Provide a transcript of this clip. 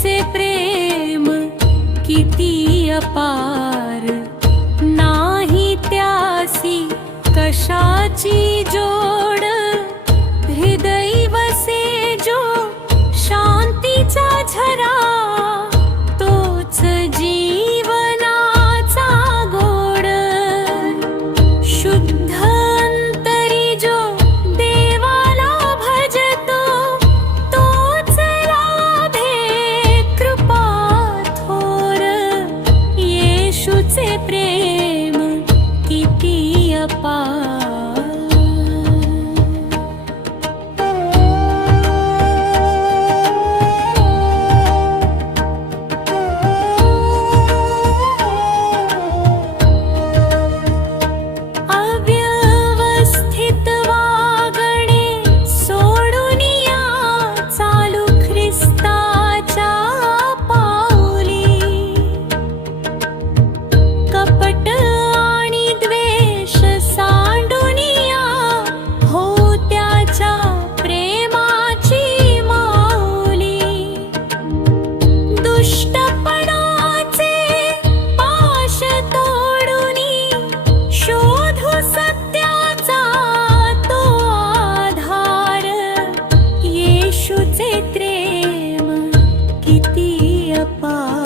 तिचे प्रेम किती अपार. नाही त्यासी कशाची பாடப்பா